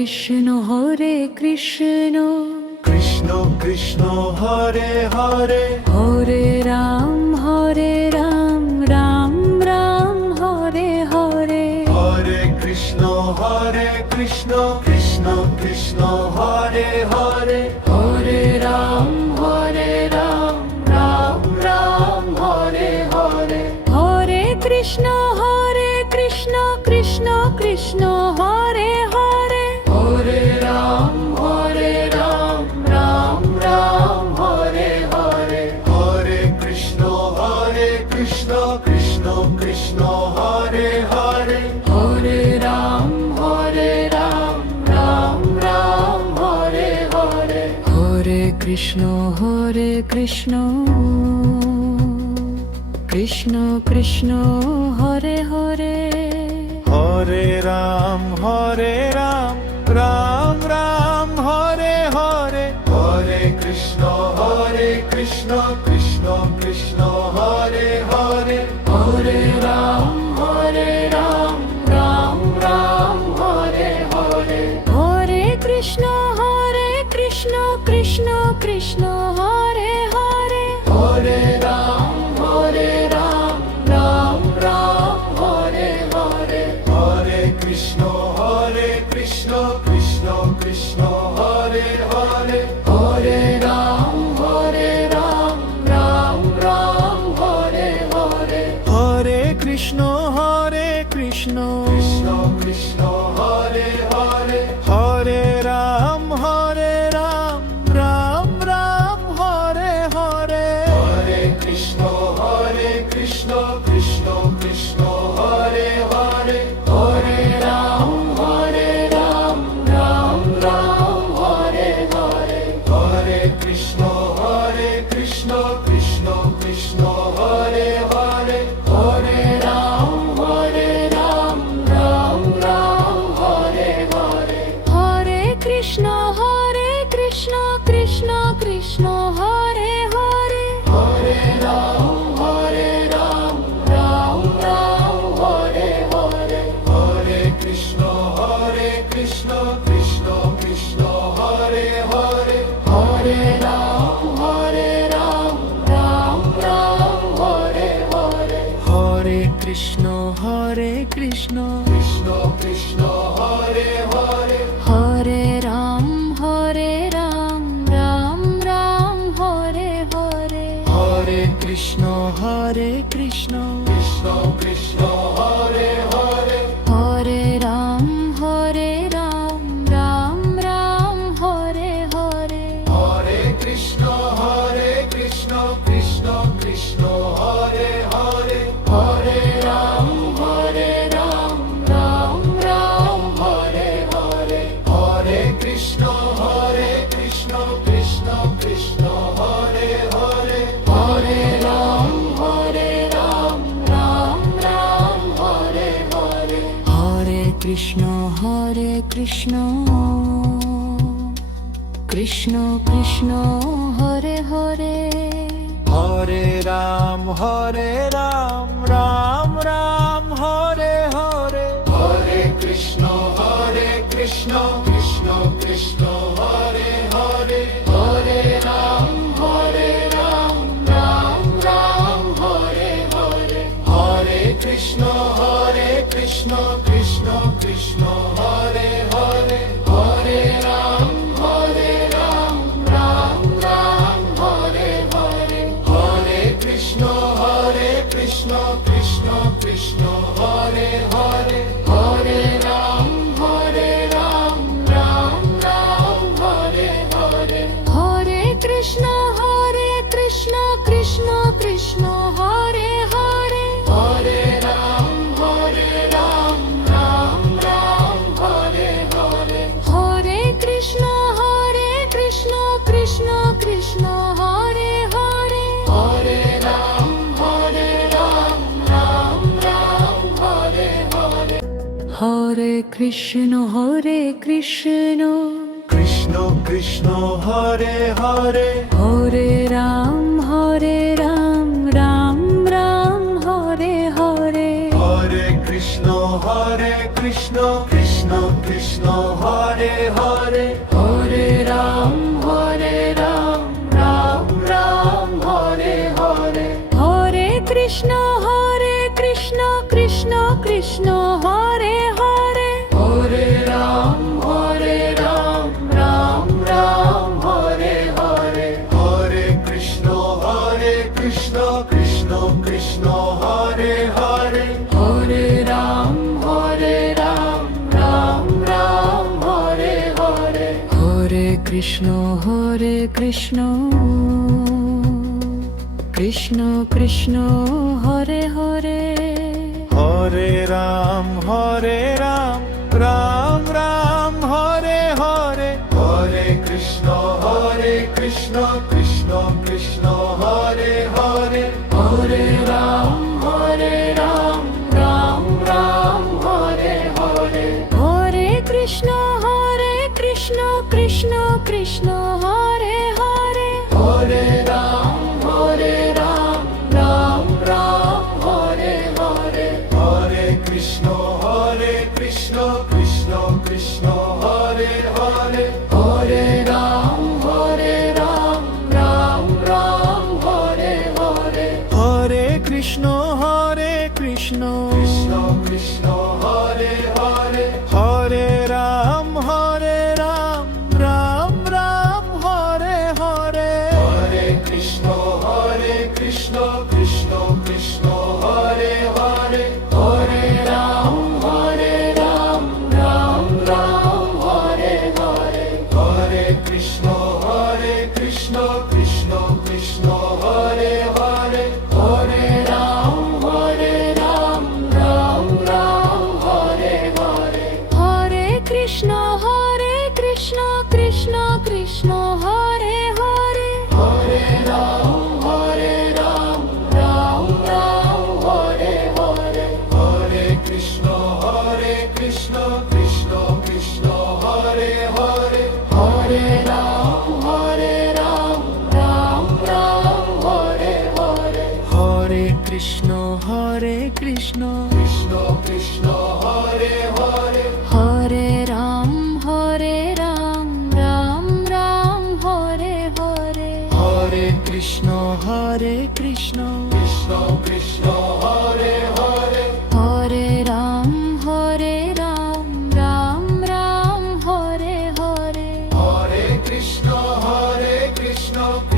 Krishna Krishna Krishna Hare Hare Hare Ram Ram Ram Hare Hare Hare Krishna Krishna Krishna Hare Hare Hare Ram Ram Ram Hare Hare Hare Krishna Krishna Krishna Hare Hare Hare Ram Ram Ram Hare Hare Hare Krishna Krishna Krishna Hare Hare Hare Ram Ram Ram Hare Hare Hare Krishna Krishna Krishna Hare Hare Hare Ram Ram Ram Hare Hare Hare Krishna Krishna Krishna Hare Hare Hare Ram Ram Ram Hare Hare Hare Krishna Krishna Krishna Hare Hare Hare Ram Ram Ram Hare Hare Hare Krishna Krishna Krishna Hare Hare Hare Ram Ram Ram Hare Hare Hare Krishna Krishna Krishna Hare Hare Hare Ram Ram Ram Hare Hare Hare Krishna Krishna Krishna Hare Hare Hare Ram Ram Ram Hare Hare Hare Krishna Krishna Krishna Hare Hare Hare Ram Ram Ram Hare Hare Hare Krishna Krishna Krishna Hare Hare Hare Ram Ram Ram Hare Hare Hare Krishna Krishna Krishna Hare Hare Hare Ram Ram Ram Hare Hare Hare Krishna Krishna Krishna Hare Hare Hare Ram Ram Ram Hare Hare Hare Krishna Krishna Krishna Hare Hare Hare Ram Ram Ram Hare Hare Hare Krishna Krishna Krishna Hare Hare Hare Ram Ram Ram Hare Hare Hare Krishna Krishna Krishna Hare Hare Hare Ram Ram Ram Hare Hare Hare Krishna Krishna Krishna Hare Hare Hare Ram Ram Ram Hare Hare Hare Krishna Krishna Krishna Hare Hare Hare Ram Ram Ram Hare Hare Hare Krishna Krishna Krishna Hare Hare Hare Ram Ram Ram Hare Hare Hare Krishna Krishna Krishna Hare Hare Hare Ram Ram Ram Hare Hare Hare Krishna Krishna Krishna Hare Hare Hare Ram Ram Ram Hare Hare Hare Krishna Krishna Krishna Hare Hare Hare Ram Ram Ram Hare Hare Hare Krishna Krishna Krishna Hare Hare Hare Ram Ram Ram Hare Hare Hare Krishna Krishna Krishna Hare Hare Hare Ram Ram Ram Hare Hare Hare Krishna Krishna Krishna Hare Hare Hare Ram Ram Ram Hare Hare Hare Krishna Krishna Krishna Hare Hare Hare Ram Ram Ram Hare Hare Hare Krishna Krishna Krishna Hare Hare Hare Ram Ram Ram Hare Hare Hare Krishna Krishna Krishna Hare Hare Hare Ram Ram Ram Hare Hare Hare Krishna Krishna Krishna Hare Hare Hare Ram Ram Ram Hare Hare Hare Krishna Krishna Krishna Hare Hare Hare Ram Ram Ram Hare Hare Hare Krishna Krishna Krishna Hare Hare Hare Ram Ram Ram Hare Hare Hare Krishna Krishna Krishna Hare Hare Hare Ram Ram Ram Hare Hare Hare Krishna Krishna Krishna Hare Hare Hare Ram Ram Ram Hare Hare Hare Krishna Krishna Krishna Hare Hare Hare Ram Ram Ram Hare Hare Hare Krishna Krishna Krishna Hare Hare Hare Ram Ram Ram Hare Hare Hare Krishna Krishna Krishna Hare Hare Hare Ram Ram Ram Hare Hare Hare Krishna Krishna Krishna Hare Hare Hare Ram Ram Ram Hare Hare Hare Krishna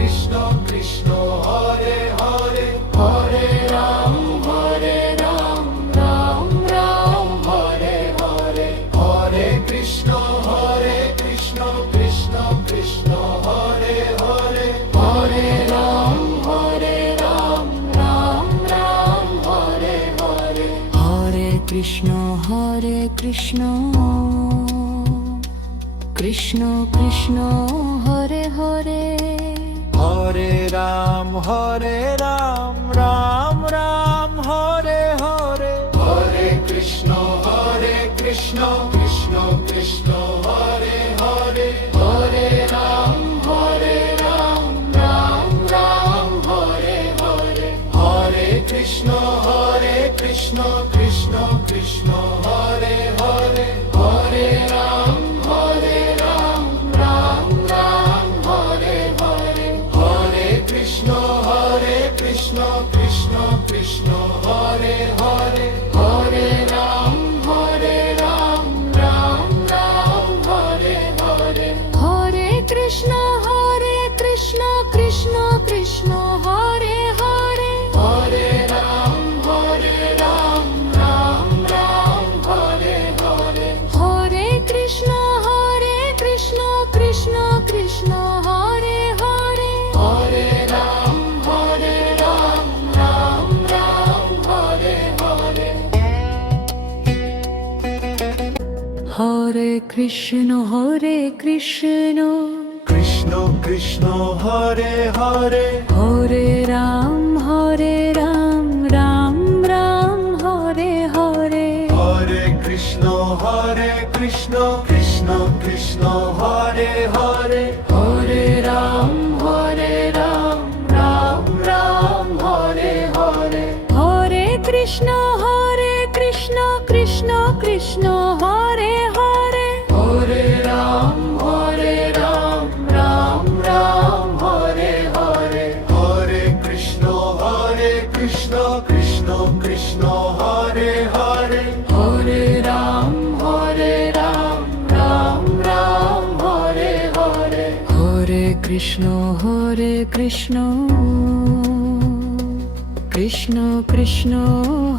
Krishna Krishna Hare Hare Hare Ram Ram Ram Hare Hare Hare Krishna Krishna Krishna Hare Hare Hare Ram Ram Ram Hare Hare Hare Krishna Krishna Krishna Hare Hare Hare Ram Ram Ram Hare Hare Hare Krishna Krishna Krishna Hare Hare Hare Ram Ram Ram Hare Hare Hare Krishna Krishna Krishna Hare Hare Hare Ram Ram Ram Hare Hare Hare Krishna Krishna Krishna Hare Hare Hare Ram Ram Ram Hare Hare Hare Krishna Krishna Krishna Hare Hare Hare Ram Ram Ram Hare Hare Hare Krishna Krishna Krishna Hare Hare Hare Ram Ram Ram Hare Hare Hare Krishna Krishna Krishna Hare Hare Hare Ram Ram Ram Hare Hare Hare Krishna Krishna Krishna Hare Hare Hare Ram Ram Ram Hare Hare Hare Krishna Krishna Krishna Hare Hare Hare Krishna Krishna Krishna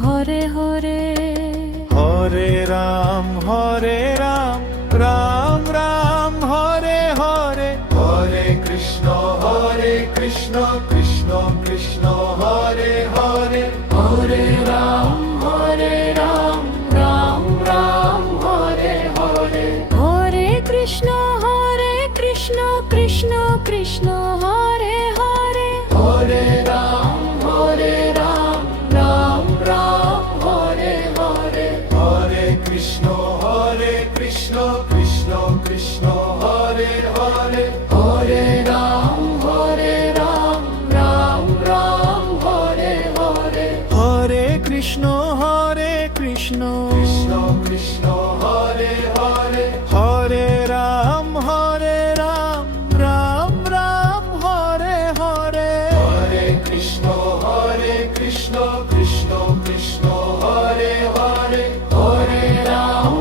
Hare Hare Hare Ram Ram Ram Hare Hare Hare Krishna Krishna Krishna Hare Hare Hare Ram Ram Ram Hare Hare Hare Krishna Krishna Krishna Hare Hare Hare Ram Ram Ram Hare Hare Hare Krishna Krishna Krishna Hare Hare Hare Ram Ram Ram Hare Hare Hare Krishna Krishna Krishna Hare Hare Hare Ram Ram Ram Hare Hare Hare Krishna Krishna Krishna Hare Hare Hare Ram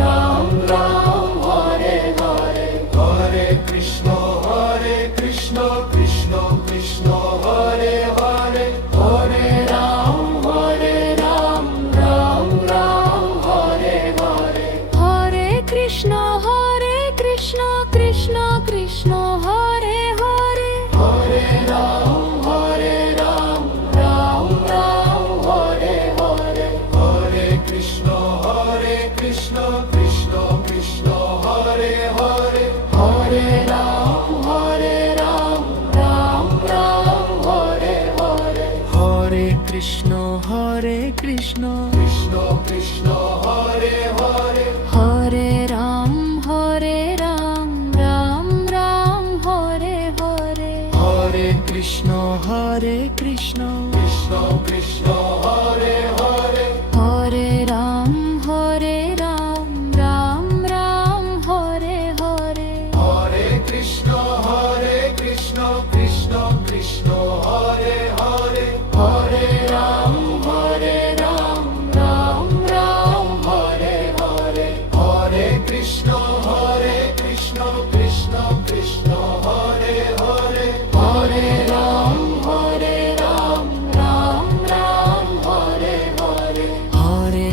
Ram Ram Hare Hare Hare Krishna Krishna Krishna Hare Hare Hare Ram Ram Ram Hare Hare Hare Krishna Krishna Krishna Hare Hare Hare Ram Ram Ram Hare Hare Hare Krishna Krishna Krishna Hare Hare Hare Ram Ram Ram Hare Hare Hare Krishna Krishna Krishna Hare Hare Hare Ram Ram Ram Hare Hare Hare Krishna Krishna Krishna Hare Hare Hare Ram Ram Ram Hare Hare Hare Krishna Krishna Krishna Hare Hare Hare Ram Ram Ram Hare Hare Hare Krishna Krishna Krishna Hare Hare Hare Ram Ram Ram Hare Hare Hare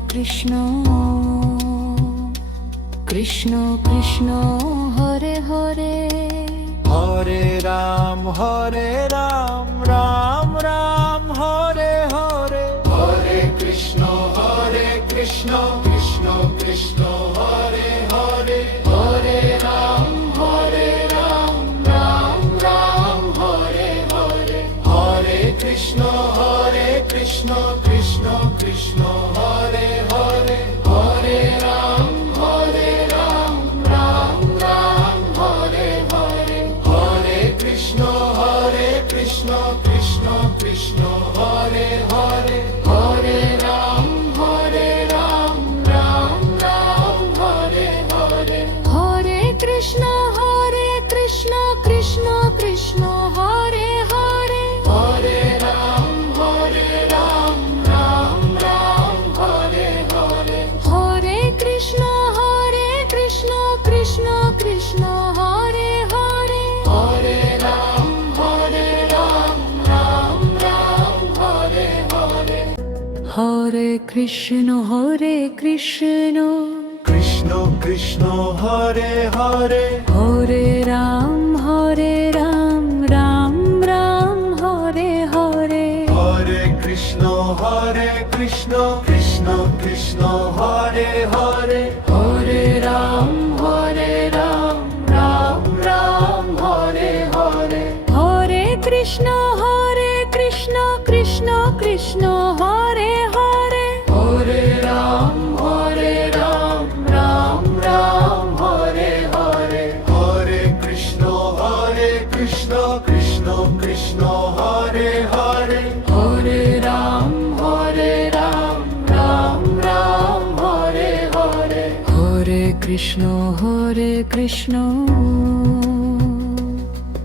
Krishna Krishna Krishna Hare Hare Hare Ram Ram Ram Hare Hare Hare Krishna Krishna Krishna Hare Hare Hare Ram Ram Ram Hare Hare Hare Krishna Krishna Krishna Hare Hare Hare Ram Ram Ram Hare Hare Hare Krishna Krishna Krishna Hare Hare Hare Ram Ram Ram Hare Hare Hare Krishna Krishna Krishna Hare Hare Hare Ram Ram Ram Hare Hare Hare Krishna Krishna Krishna Hare Hare Hare Ram Ram Ram Hare Hare Hare Krishna Krishna Krishna Hare Hare Hare Ram Ram Ram Hare Hare Hare Krishna Krishna Krishna Hare Hare Hare Ram Ram Ram Hare Hare Hare Krishna Krishna Krishna Hare Hare Hare Ram Ram Ram Hare Hare Hare Krishna Krishna Krishna Hare Hare Hare Ram Ram Ram Hare Hare Hare Krishna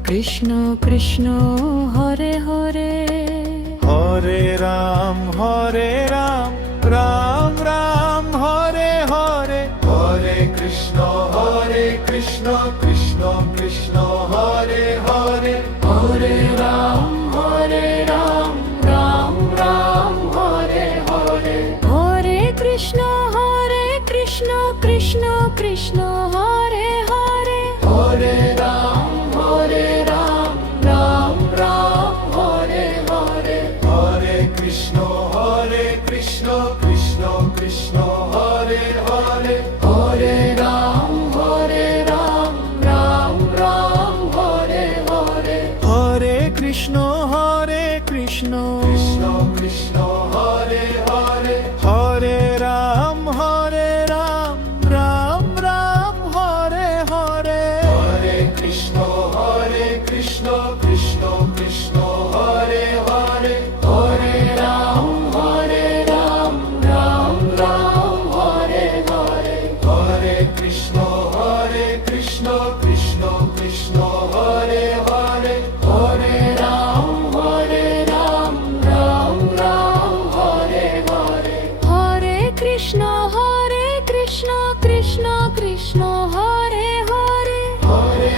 Krishna Krishna Hare Hare Hare Ram Ram Ram Hare Hare Hare Krishna Krishna Krishna Krishna Hare Hare Hare Ram Ram Ram Hare Hare Hare Krishna Krishna Krishna Hare Hare Hare Ram Ram Ram Hare Hare Hare Krishna Krishna Krishna Hare Hare Hare Ram Ram Ram Hare Hare Hare Krishna Krishna Krishna Hare Hare Hare Ram Ram Ram Hare Hare Hare Krishna Krishna Krishna Hare Hare Hare Ram Ram Ram Hare Hare Hare Krishna Krishna Krishna Hare Hare Hare Ram Ram Ram Hare Hare Hare Krishna Krishna Krishna Hare Hare Hare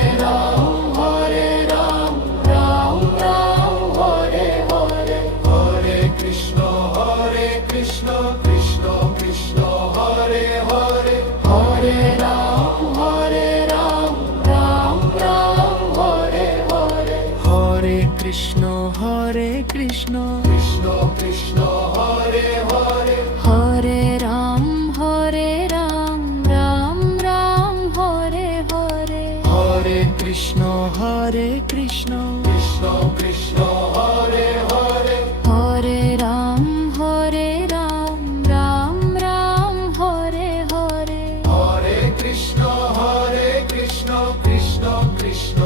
Ram Ram Ram Hare Hare Hare Krishna Krishna Krishna Hare Hare Hare Ram Ram Ram Hare Hare Hare Krishna Krishna Krishna Hare Hare Hare Ram Ram Ram Hare Hare Hare Krishna Krishna Krishna Hare Hare Hare Ram Ram Ram Hare Hare Hare Krishna Krishna Krishna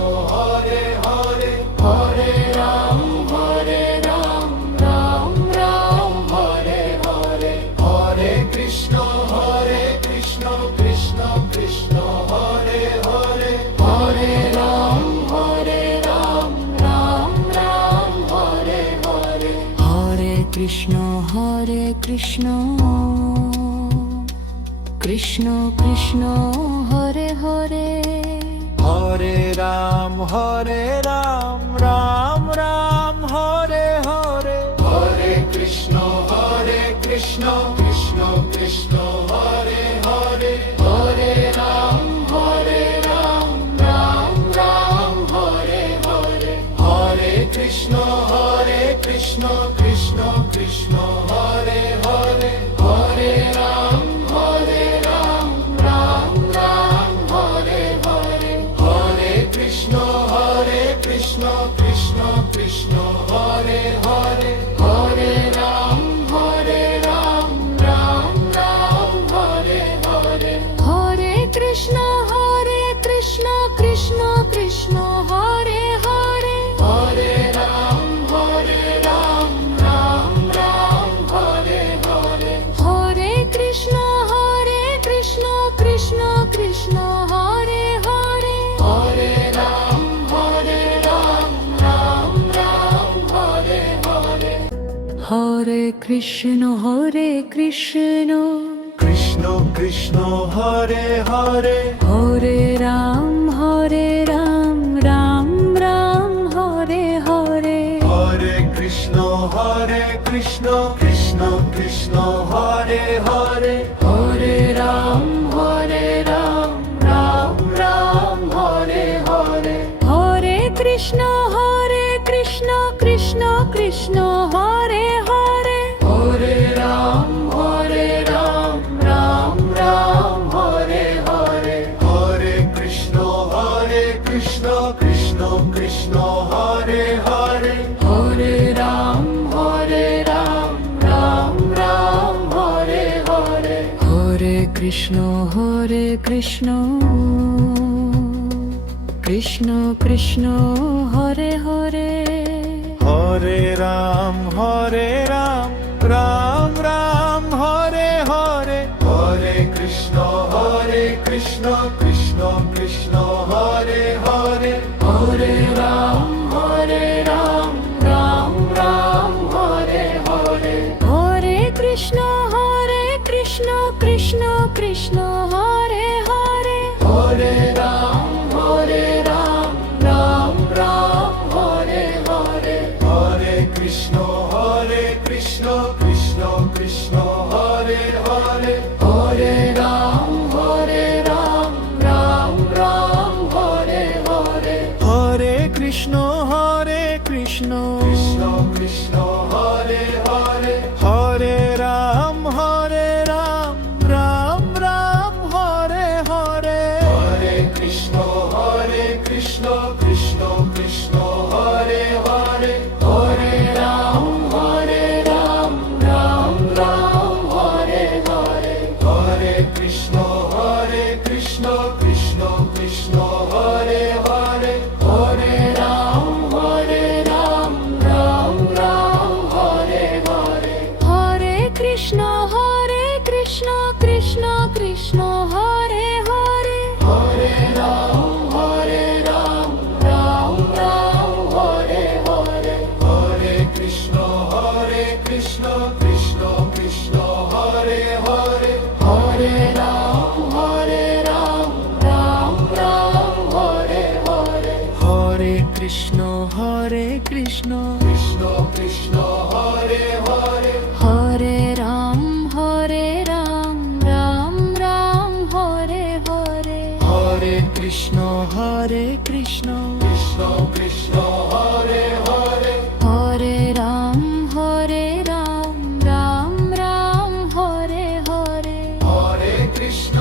Hare Hare Hare Ram Ram Ram Hare Hare Hare Krishna Krishna Krishna Hare Hare Hare Ram Ram Ram Hare Hare Hare Krishna Krishna Krishna Hare Hare Hare Ram Ram Ram Hare Hare Hare Krishna Krishna Krishna Hare Hare Hare Ram Ram Ram Hare Hare Hare Krishna Krishna Krishna Hare Hare Hare Ram Ram Ram Hare Hare Hare Krishna Krishna Krishna Hare Hare Hare Ram Ram Ram Hare Hare Hare Krishna Krishna Krishna Hare Hare Hare Ram Ram Ram Hare Hare Hare Krishna Krishna Krishna Hare Hare Hare Ram Ram Ram Hare Hare Hare Krishna Krishna Krishna Hare Hare Hare Ram Ram Ram Hare Hare Hare Krishna Krishna Krishna Hare Hare Hare Ram Ram Ram Hare Hare Hare Krishna Krishna Krishna Hare Hare Hare Ram Ram Ram Hare Hare Hare Krishna Krishna Krishna Hare Hare Hare Ram Ram Ram Hare Hare Hare Krishna Krishna Krishna Hare Hare Hare Ram Ram Ram Hare Hare Hare Krishna Krishna Krishna Hare Hare Hare Ram Ram Ram Hare Hare Hare Krishna Krishna Krishna Hare Hare Hare Ram Krishna Krishna Hare Hare Hare Ram Ram Ram Hare Hare Hare Krishna Krishna Krishna Hare Hare Hare Ram Ram Ram Hare Hare Hare Krishna Krishna Krishna Hare Hare Hare Ram Ram Ram Hare Hare Hare Krishna Krishna Krishna Hare Hare Hare Ram Ram Ram Hare Hare Hare Krishna Krishna Krishna Hare Hare Hare Ram Ram Ram Hare Hare Hare Krishna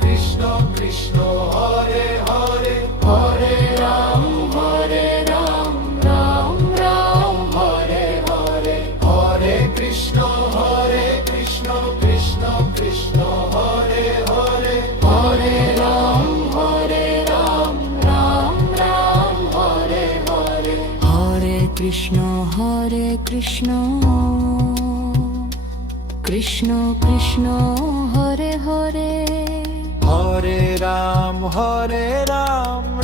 Krishna Krishna Hare Hare Hare Ram Ram Ram Hare Hare Hare Krishna Krishna Krishna Hare Hare Hare Ram Ram Ram Hare Hare Hare Krishna Krishna Krishna Krishna Hare Hare Hare Ram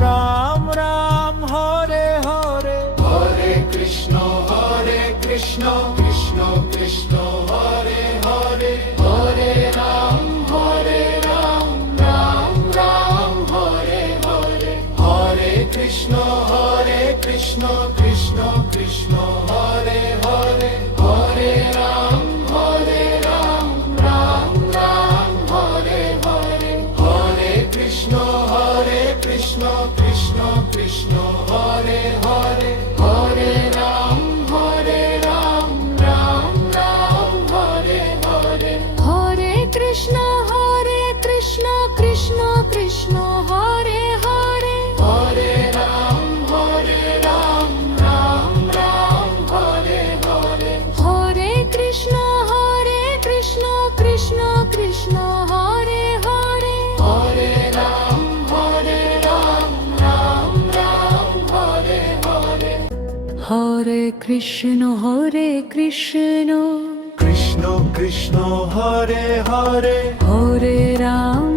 Ram Ram Hare Hare Hare Krishna Krishna Krishna Hare Hare Hare Ram Ram Ram Hare Hare Hare Krishna Krishna Krishna Hare Hare Hare Ram Ram Ram Hare Hare Hare Krishna Krishna Krishna Hare Hare Hare Ram Ram Ram Hare Hare Hare Krishna Krishna Krishna Hare Hare Hare Ram Ram Ram Hare Hare Hare Krishna Krishna Krishna Hare Hare Hare Ram Ram Ram Hare Hare Hare Krishna Krishna Krishna Hare Hare Hare Ram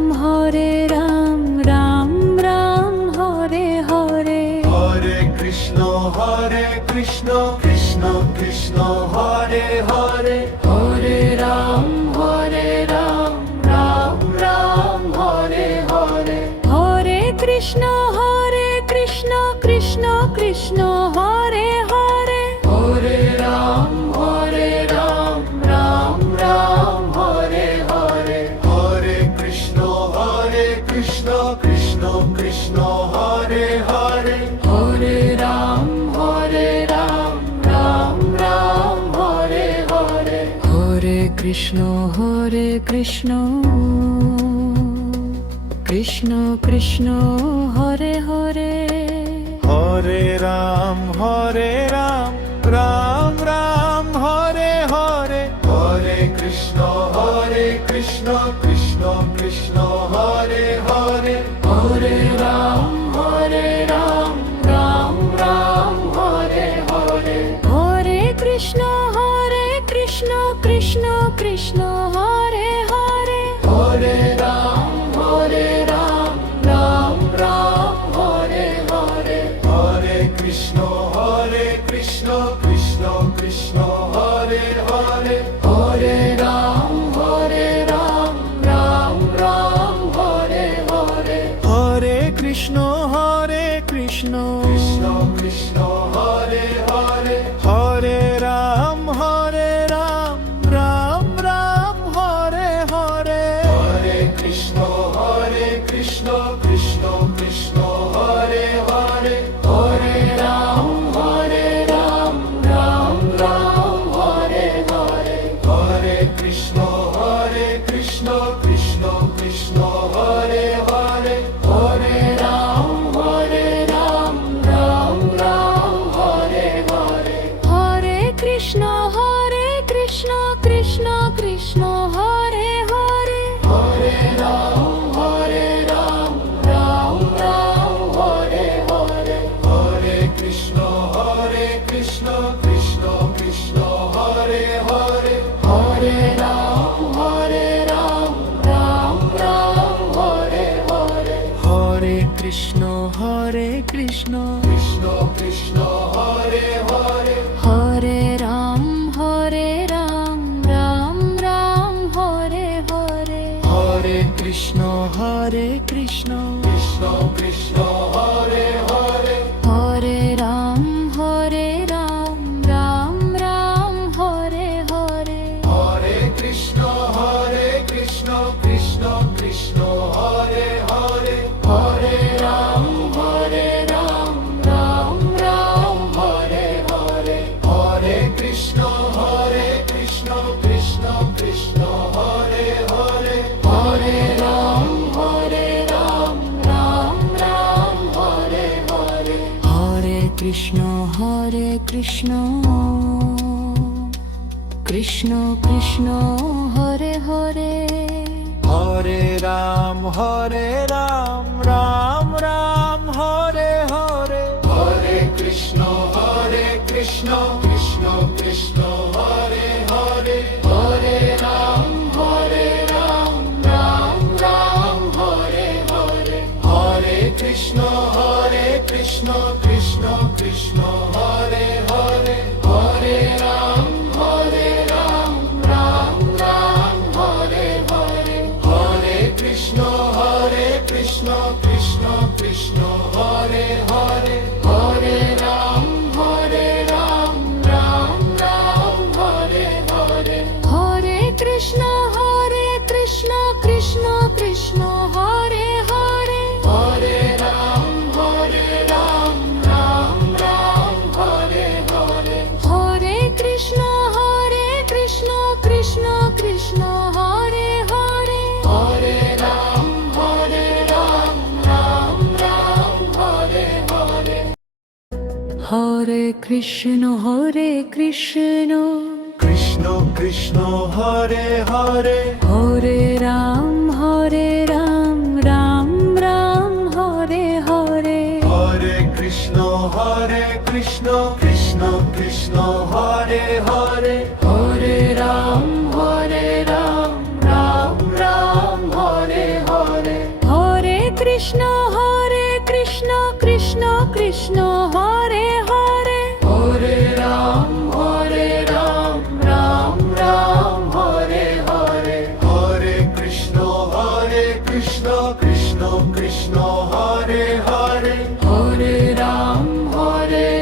Ram Ram Hare Hare Hare Krishna Krishna Krishna Hare Hare Hare Ram Ram Ram Hare Hare Hare Krishna Krishna Krishna Hare Hare Hare Ram Ram Ram Hare Hare Hare Krishna Krishna Krishna Hare Hare Hare Ram Ram Ram Hare Hare Hare Krishna Krishna Krishna Hare Hare Hare Ram Ram Ram Hare Hare Hare Krishna Krishna Krishna Hare Hare Hare Ram Ram Ram Hare Hare Hare Krishna Krishna Krishna Hare Hare Hare Ram Ram Ram Hare Hare Hare Krishna Krishna Krishna Hare Hare Hare Ram Ram Ram Hare Hare Hare Krishna Krishna Krishna Hare Hare Hare Ram Ram Ram Hare Hare Hare Krishna Krishna Krishna Hare Hare Hare Ram Ram Ram Hare Hare Hare Krishna Krishna Krishna Hare Hare Hare Ram Ram Hare Krishna Krishna Krishna Hare Hare Hare Ram Ram Ram Hare Hare Hare Krishna Krishna Krishna Krishna Hare Hare Hare Ram Ram Ram Hare Hare Hare Krishna Krishna Krishna Krishna Hare Hare Hare Ram Ram Ram Hare Hare Hare Krishna Krishna Krishna Krishna Hare Hare Hare Ram Ram Ram Hare Hare Hare Krishna Krishna Krishna Krishna Hare Hare Hare Ram Ram Ram Hare Hare Hare Krishna Krishna Krishna Hare Hare Hare Ram Ram Ram Hare Hare Hare Krishna Krishna Krishna Krishna Hare Hare Hare Ram Ram Ram Hare Hare Hare Krishna Krishna Krishna Krishna Hare Hare Hare Ram Ram Ram Hare Hare Hare Krishna Krishna Krishna Hare Hare Hare Ram Ram Ram Hare Hare Hare Krishna Krishna Krishna Hare Hare Hare Ram Ram Ram Hare Hare Hare Krishna Krishna Krishna Hare Hare Hare Ram Ram Ram Hare Hare Hare Krishna Krishna Krishna Hare Hare Hare Ram Ram Ram Hare Hare Hare Krishna Krishna Krishna Hare Hare Hare Ram Ram Ram Hare Hare Hare Krishna Krishna Krishna Hare Hare Hare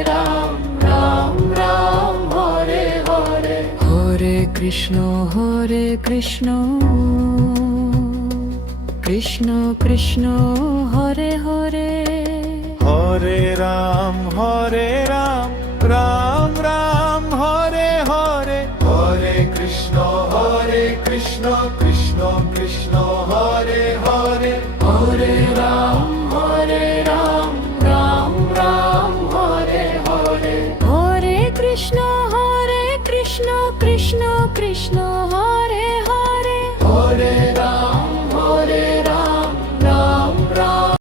Ram Ram Ram Hare Hare Hare Krishna Krishna Krishna Hare Hare Hare Ram